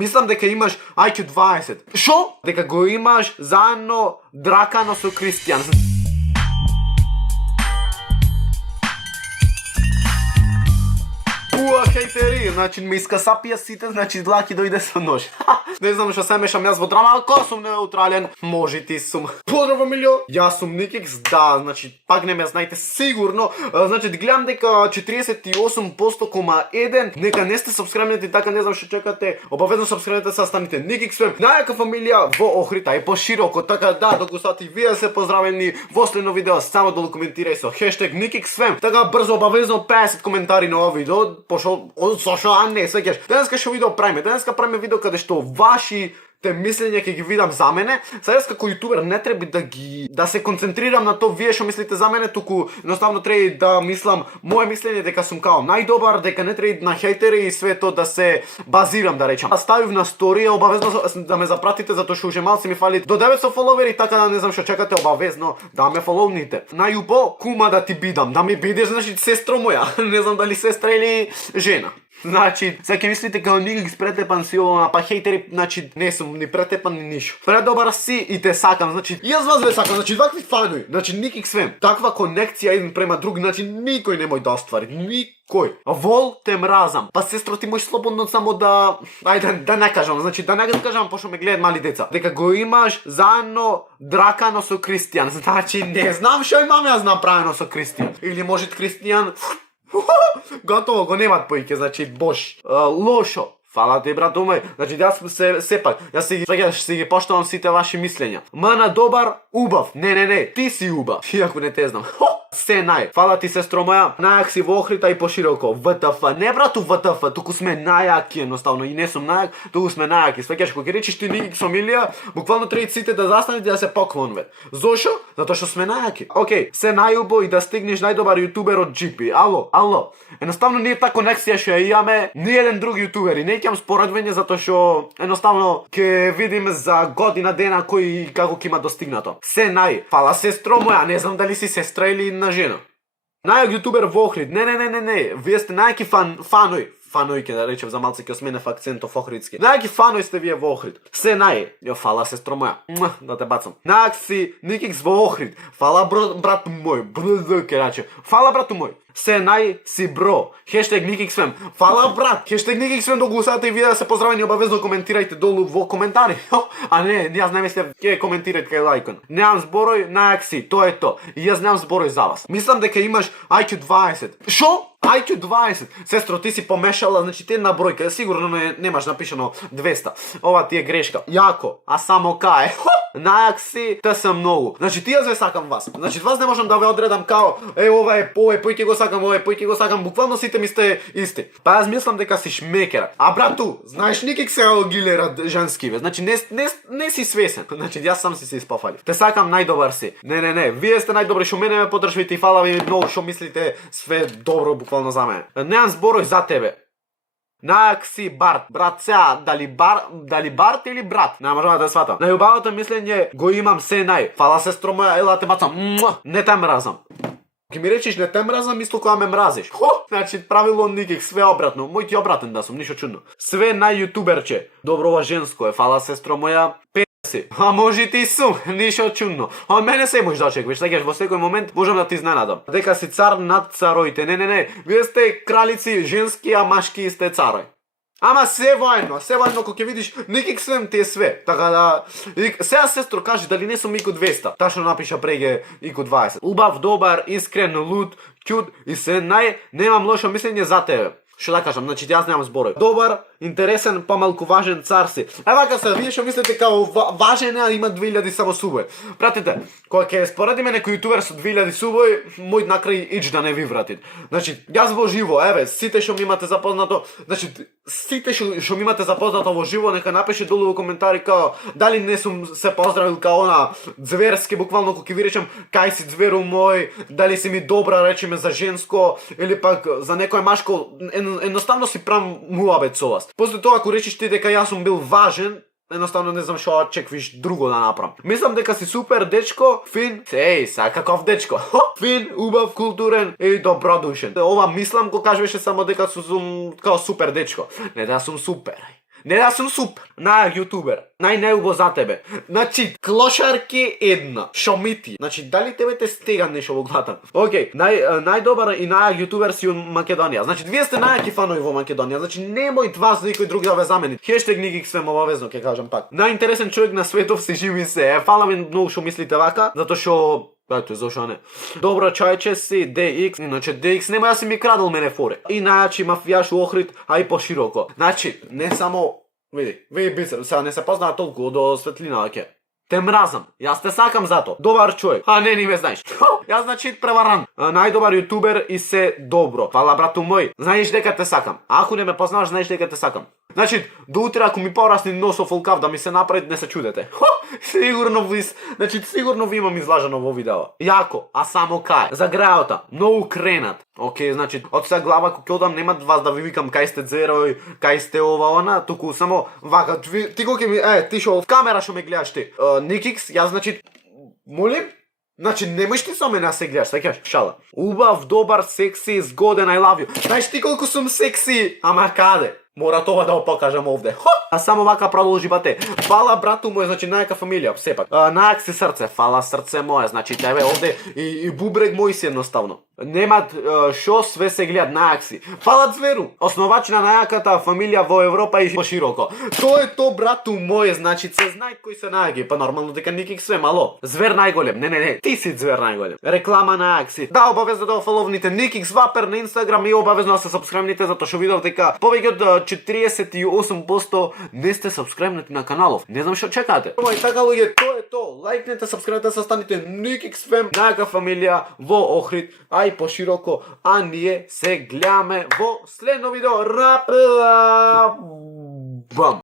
Мислам дека имаш IQ 20. Шо? Дека го имаш заедно Дракано со Кристијан. Хейтери, значи ме искасапија сите, значи длаки дојде со нож. Не знам што се мешам јас во драма, ако сум неутрален, може ти сум. Поздрав фамилио, јас сум Никикс, да, значи пак не ме знаете сигурно. Значи гледам дека 48%,1, нека не сте сабскрайбнати, така не знам што чекате. Обавезно сабскрайбнете се, станете Никикс Фем. Најака фамилија во Охрид, а и пошироко, така да, докато сати вие се поздравени во следно видео, само долу коментирај со хештег Никикс Фем. Така брзо, обавезно 50 коментари на ова видео, пошо зашо не сеќаш. Денеска што видео правиме? Денеска правиме видео каде што ваши те мислења ќе ги видам за мене. Сега како јутубер не треба да се концентрирам на тоа вие што мислите за мене, туку едноставно треба да мислам мое мислење дека сум као најдобар, дека не треба на хейтери и све тоа да се базирам, да речам. Ставив на сторија, обавезно да ме запратите затоа што уже малци ми фали до 900 фоловери, така да не знам што чекате, обавезно да ме фоловните. Најубо кума да ти бидам, да ми бидеш, значи сестро моја. Не знам дали сестра или жена. Значи, сега ќе мислите као Никикс претепан си ова, па хейтери, значи не сум ни претепан ни ништо. Предобар си и те сакам, значи јас вас ве сакам, значи вакви фанови, значи Никикс Фем. Таква конекција еден према друг, значи никој не мој да оствари, никој. Вол те мразам. Па сестро ти можеш слободно само да да не кажам, значи да не кажам пошто ме гледат мали деца. Дека го имаш заедно Дракано со Кристијан. Значи не знам што имам јас направено со Кристијан. Или може Кристијан готово го немат поиќе, значи бош. Лошо. Фала ти брато мој. Значи јас сепак, јас си ги поштувам сите ваши мислења. Мана добар, убав. Не, ти си убав. Иако не те знам. Се нај. Фала ти сестро моја. Најак си во Охрита и пошироко. ВТФ. Не брату ВТФ, туку сме најаки едноставно и не сум најак, туку сме најаки. Сваќаш кога речиш ти Никикс фамилија, буквално треба сите да застанете да се поклонват. Зошо? Затоа што сме најаки. Океј, се најубо и да стигнеш најдобар јутубер од GP. Ало. Едноставно ние таа конекција што ја имаме, ни еден друг јутубер и не ќе споредување затоа што едноставно ќе видиме за година дена кој како ќе има достигнато. Се нај. Фала сестро моја, не знам дали си сестра или на жена. Најак јутубер во Охрид. Не. Вие сте најаки фаној ќе да речем, за малце ќе осменев акцентов охридски. Најаки фаној сте вие во Охрид. Се нај. Фала сестро моја. Да те бацам. Најак си Никикс во Охрид. Фала брат мој. Фала брату мој. Се нај си бро. Хештег Никикс Фем. Фала брат. Хештег Никикс Фем, доколку сакате и вие да се поздравени, обавезно коментирајте долу во коментари. А не, јас не мислев ќе коментирате кај лајкон. Немам зборој, најак си. Тоа е тоа. И јас немам зборој за вас. Мислам дека имаш IQ 20. Шо? IQ 20. Сестро, ти си помешала, значи ти една бројка, сигурно немаш напишано 200. Ова ти е грешка. Јако, а само кај. Најак си, те се многу. Значи ти јас ве сакам вас. Значи вас не можам да ве одредам као ова е пој ќе го сакам, ова е пој ќе го сакам. Буквално сите ми сте исти. Па јас мислам дека си шмекера. А брату, знаеш Никикс се гилера женски ве. Значи не си свесен. Значи јас сам си се испафали. Те сакам најдобар си. Не. Вие сте најдобри, што мене ме поддржувате и фала ви многу што мислите све добро буквално за мене. Немам зборој за тебе. Најак си Барт. Брат сега, дали Барт или брат? Не можам да сватам. Најубавото мислење го имам се нај. Фала сестро моја, ела те бацам. Не те мразам. Ке ми речиш не те мразам, мисло кога ме мразиш. Значи правило Никикс, све обратно. Мој ти обратен да сум, ништо чудно. Све нај јутуберче. Доброва женско е, фала сестро моја. Си. А може ти сум, ништо чудно. А мене се можеш да очекуваш, сега во секој момент можам да ти изненадам. Дека си цар над цароите. Не. Вие сте кралици женски, а машки сте царој. Ама се војно, кога ќе видиш Никикс Фем ти е све. Така да сега сестро кажи дали не сум IQ 200. Ташно напиша преге IQ 20. Убав, добар, искрен, луд, кјут и се немам лошо мислење за тебе. Што да кажам, значи јас немам зборој. Добар, интересен, помалку важен цар си. Вака се, вие што мислите као важен е, има 2000 само субој. Пратите, кога ќе споредиме некој јутубер со 2000 субој, мој накрај ич да не ви врати. Значи, јас во живо, сите што ми имате запознато, значи сите што ми имате запознато во живо, нека напише долу во коментари као дали не сум се поздравил као она зверски, буквално кога ќе ви речам кај си зверу мој, дали си ми добра, речеме за женско или пак за некој машко, едноставно си правам муабет со вас. После тоа ако речиш ти дека јас сум бил важен, едноставно не знам што очеквиш друго да направам. Мислам дека си супер дечко, фин, са каков дечко. Фин, убав, културен и добродушен. Ова мислам кога кажуваше само дека сум као супер дечко. Не да сум супер. Не да сум супер, јутубер, најубо за тебе. Значи, клошарки една, шомити. Значи, дали тебе те стега нешто во главата? Океј, најдобар и јутубер си од Македонија. Значи, вие сте најаки фанови во Македонија. Значи, немој вас за никој друг да ве замени. Хештег NickXFM обавезно ќе кажам пак. Најинтересен човек на светов се живи се. Фала ви многу што мислите вака, затоа што ето, зашо не. Добро чајче си, DX, иначе DX нема да си ми крадал мене форе. И најачи мафијаш у Охрид, а и пошироко. Значи, не само, види бицер, сега не се познава толку до светлина, оке. Те мразам, јас те сакам зато. Добар човек, а не ме знаеш. Јас значи преваран. Најдобар јутубер и се добро. Фала брату мој, знаеш дека те сакам. Ако не ме познаваш, знаеш дека те сакам. Значи, до утре ако ми порасни носов фолкав да ми се направи, не се чудете. Сигурно ви имам излажано во видео. Јако, а само кај. За грајота, многу кренат. Океј, значи, од сега глава кога ќе одам нема вас да ви викам кај сте дзерој, кај сте ова она, туку само вака, ти кога ми, ти шо, в камера шо ме гледаш ти. NickX, јас значи, молим? Значи, немојш ти со мене да се гледаш, така шала. Убав, добар, секси, згоден, I love you. Знаеш ти колку сум секси, ама каде? Мора това да го покажам овде. А само вака продолжи бате. Фала брату мој, значи најака фамилија, сепак. Најак си срце, фала срце моје, значи тебе овде и бубрег мој си едноставно. Немат шо све се гледат најак си. Фала Зверу, основач на најаката фамилија во Европа и пошироко. Тоа е то брату моје, значи се знај кои се најаки, па нормално дека NickXFM, ало. Звер најголем, не, ти си звер најголем. Реклама најак си. Да, обавезно да фоловните NickXVaper на Инстаграм и обавезно да се сабскрајбните затоа што видов дека повеќе од 48% не сте сабскрајбнати на каналов. Не знам што чекате. И така луѓе, тоа е то. Лајкнете, сабскрајбнете, се станете NickXFM, најака фамилија во Охрид, а и пошироко, а ние се гледаме во следно видео. Бам!